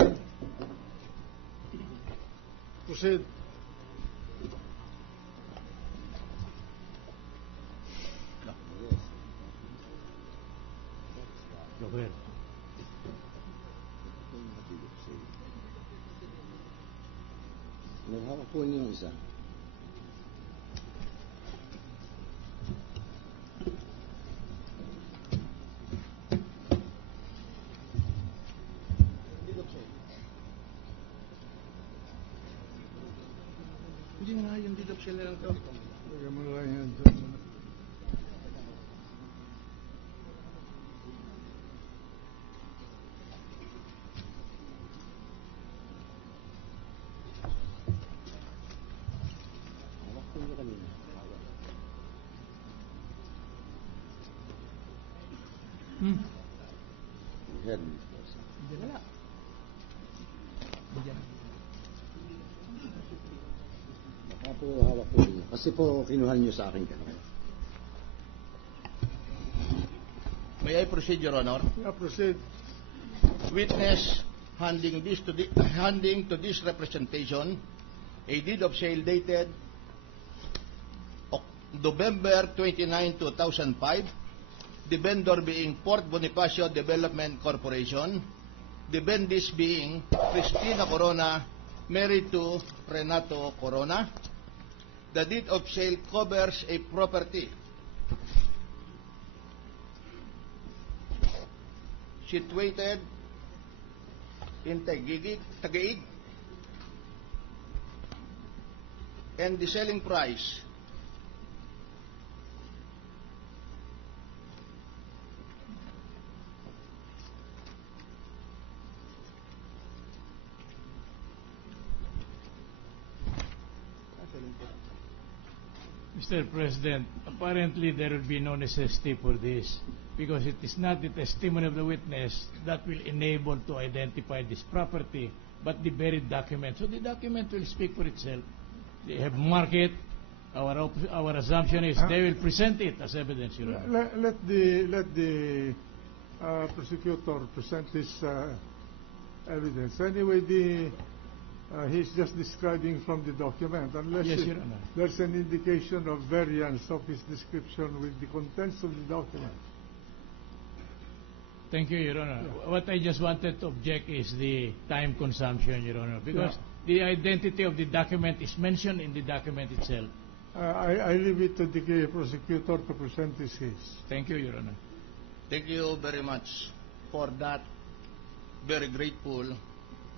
Proceed. Proceed. Go ahead. Hawak po niyo yung isa. Hindi nga yung deed of sale lang ito. Lagyan mo na lang yan. Hawak po niyo kanina. Hawak. Head. Hindi wala. Hindi yan. Baka po hawak po niyo. Kasi po kinuha niyo sa akin kanina. May I proceed, Your Honor? Yeah, proceed. Witness handing to this representation a deed of sale dated November 29, 2005, the vendor being Port Bonifacio Development Corporation, the vendors being Cristina Corona, married to Renato Corona. The deed of sale covers a property situated in Taguig, and the selling price Mr. President, apparently there will be no necessity for this because it is not the testimony of the witness that will enable to identify this property, but the buried document. So the document will speak for itself. They have marked it. Our assumption is they will present it as evidence, Your Honor. Let the prosecutor present his evidence. Anyway, he's just describing from the document. Unless Yes, Your Honor. there's an indication of variance of his description with the contents of the document. Thank you, Your Honor. What I just wanted to object is the time consumption, Your Honor, because the identity of the document is mentioned in the document itself. I leave it to the prosecutor to present his case. Thank you, Your Honor. Thank you very much for that very grateful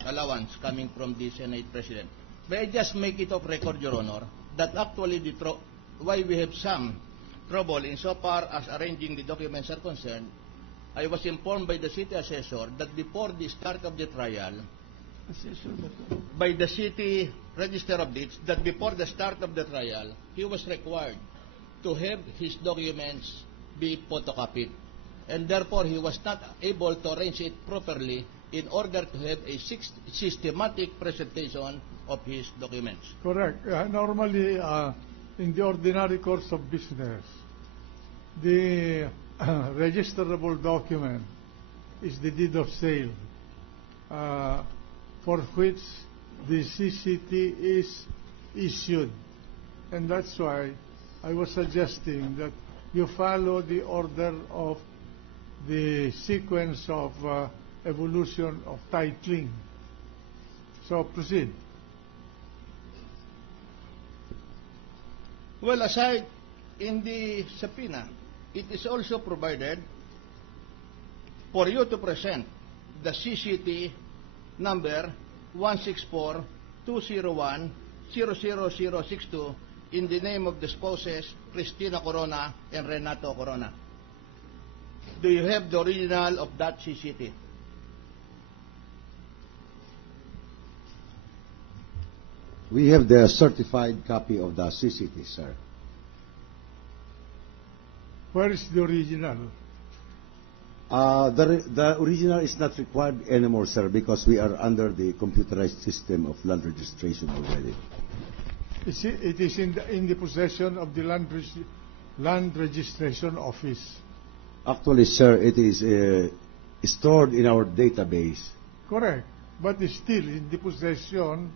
allowance coming from the Senate President. May I just make it of record, Your Honor, that actually why we have some trouble insofar as arranging the documents are concerned, I was informed by the city assessor that before the start of the trial, by the city register of deeds, that before the start of the trial, he was required to have his documents be photocopied. And therefore, he was not able to arrange it properly in order to have a systematic presentation of his documents. Correct. Normally, in the ordinary course of business, the registerable document is the deed of sale, for which the CCT is issued. And that's why I was suggesting that you follow the order of the sequence of evolution of titling. So proceed. Well, aside in the subpoena, it is also provided for you to present the CCT number 164-201-00062 in the name of the spouses Cristina Corona and Renato Corona. Do you have the original of that CCT? We have the certified copy of the CCT, sir. Where is the original? The original is not required anymore, sir, because we are under the computerized system of land registration already. It is in the possession of the land registration office. Actually, sir, it is stored in our database. Correct. but is still in the possession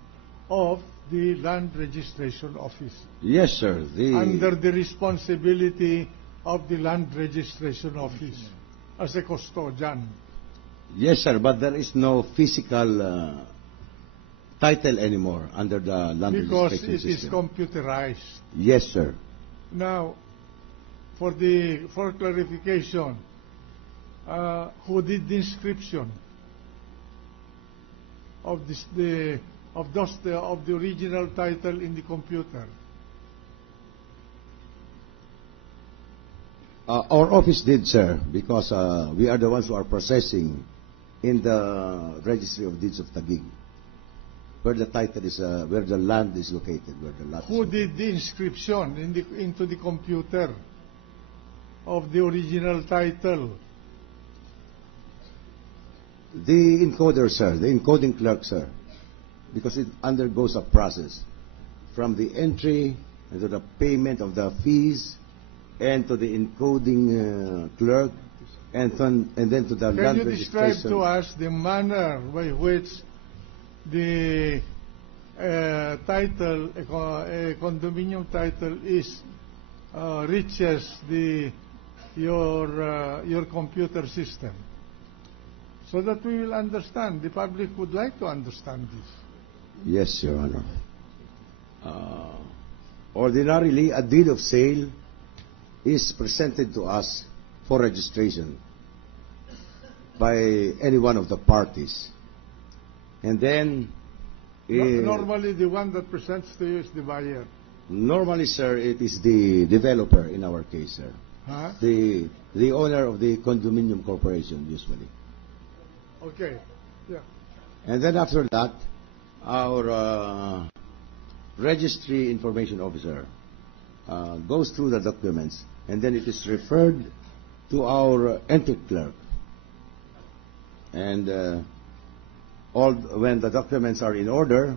of the Land Registration Office, Yes, sir. under the responsibility of the Land Registration Office as a custodian. Yes, sir, but there is no physical title anymore under the land Because registration it is system. computerized. Yes, sir. Now, for clarification, who did the inscription of the original title in the computer? Our office did, sir, because we are the ones who are processing in the Registry of Deeds of Taguig, where the title is, where the land is located, where the lot is Who located. did the inscription into the computer of the original title? The encoder, sir, the encoding clerk, sir, because it undergoes a process from the entry to the payment of the fees and to the encoding clerk and then to the Can land you describe registration. to us the manner by which the title, a condominium title, reaches your computer system, so that we will understand? The public would like to understand this. Yes, Your Honor. Ordinarily, a deed of sale is presented to us for registration by any one of the parties. And then, Normally, the one that presents to you is the buyer. normally, sir, it is the developer in our case, sir. Huh? The owner of the condominium corporation, usually. Okay. Yeah. And then after that, our registry information officer goes through the documents, and then it is referred to our entry clerk. And when the documents are in order,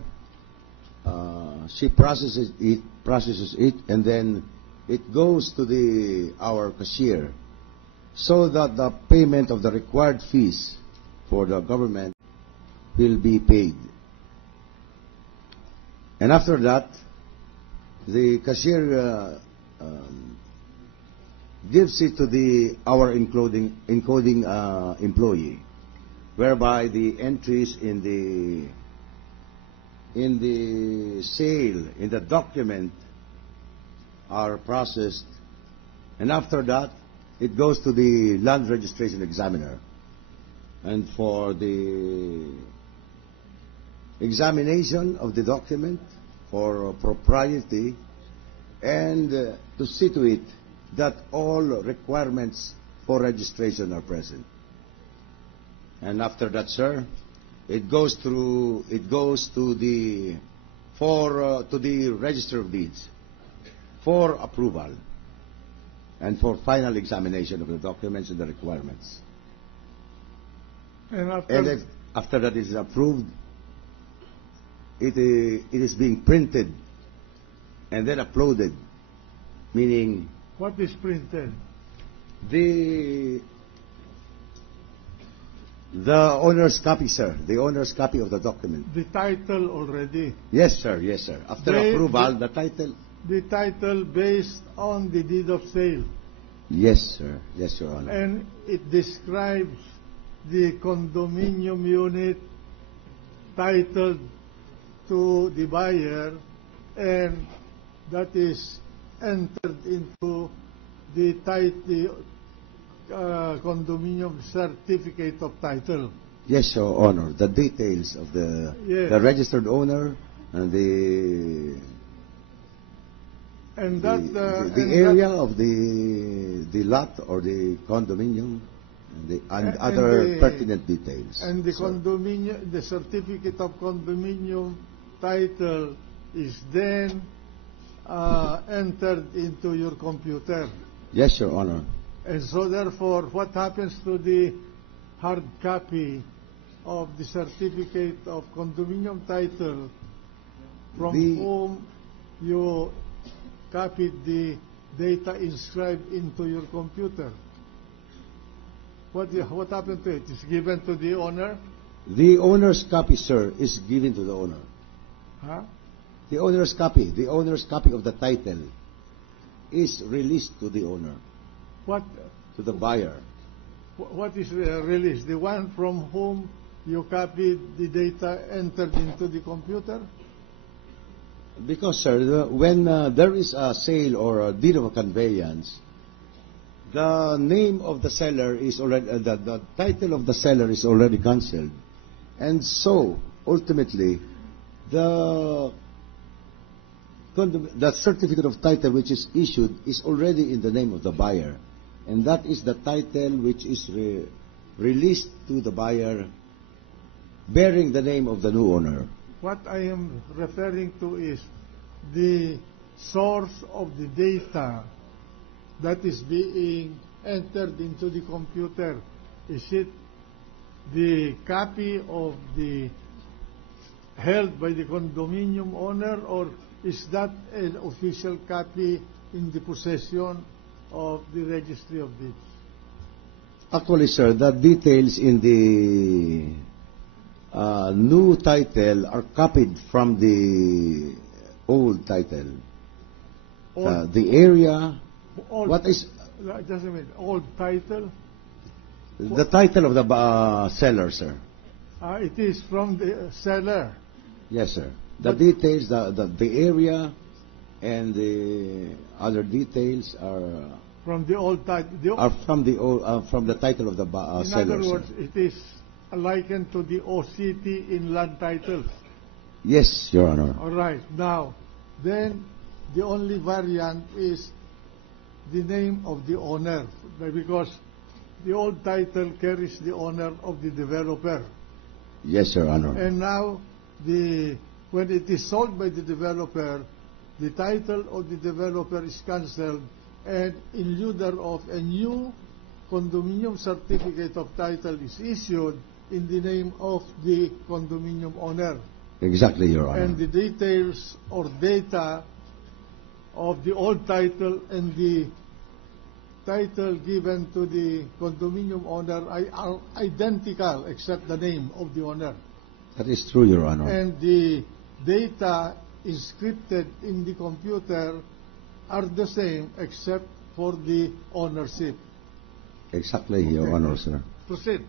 she processes it, and then it goes to our cashier, so that the payment of the required fees for the government will be paid. And after that, the cashier gives it to our encoding employee, whereby the entries in the sale, in the document, are processed, and after that, it goes to the land registration examiner, and for the examination of the document for propriety, and to see to it that all requirements for registration are present. And after that, sir, it goes to the Register of Deeds for approval and for final examination of the documents and the requirements. And And after that is approved, it is being printed and then uploaded, meaning what is printed? the owner's copy, sir, the owner's copy of the document. The title already. Yes, sir, yes, sir. After approval, the title. The title based on the deed of sale. Yes, sir. Yes, Your Honor. And it describes the condominium unit titled to the buyer, and that is entered into the condominium certificate of title. Yes, Your Honor. The details of the registered owner and the area of the lot or the condominium and other pertinent details. And the condominium, the certificate of condominium title is then entered into your computer. Yes, Your Honor. And so therefore, what happens to the hard copy of the certificate of condominium title from whom you copied the data inscribed into your computer? What happened to it? It's given to the owner? The owner's copy, sir, is given to the owner. Huh? The owner's copy of the title is released to the owner, What to the buyer. what is released? The one from whom you copied the data entered into the computer? Because, sir, when there is a sale or a deed of conveyance, the name of the seller is already, the title of the seller is already cancelled. And so, ultimately, the certificate of title which is issued is already in the name of the buyer. And that is the title which is released to the buyer bearing the name of the new owner. What I am referring to is the source of the data that is being entered into the computer. Is it the copy of the held by the condominium owner, or is that an official copy in the possession of the registry of deeds? Actually, sir, the details in the new title are copied from the old title. The area, Old, what is just a minute, old title? the title of the seller, sir? It is from the seller. Yes, sir. The details, the area, and the other details are From the old title. from the old, from the title of the In seller, other words, sir. it is likened to the OCT in land titles. Yes, Your Honor. All right. Now, then the only variant is the name of the owner, because the old title carries the honor of the developer. Yes, Your Honor. And now, when it is sold by the developer, the title of the developer is cancelled, and in lieu thereof, a new condominium certificate of title is issued in the name of the condominium owner. Exactly, Your Honor. And the details or data of the old title and the title given to the condominium owner are identical except the name of the owner. That is true, Your Honor. And the data encrypted in the computer are the same except for the ownership. Exactly, Your Okay. Honor, sir. Proceed.